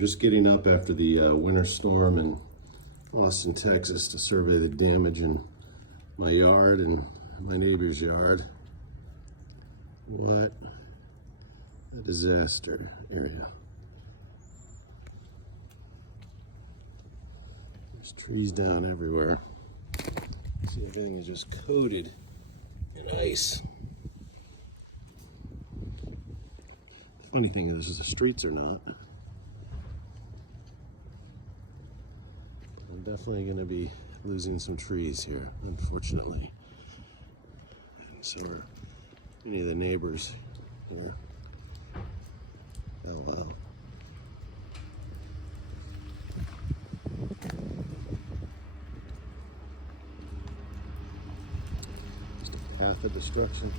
Just getting up after the winter storm in Austin, Texas to survey the damage in my yard and my neighbor's yard. What a disaster area. There's trees down everywhere. See, everything is just coated in ice. The funny thing is the streets are not. I'm definitely going to be losing some trees here, unfortunately. And so are many of the neighbors here. Oh wow. Just a path of destruction.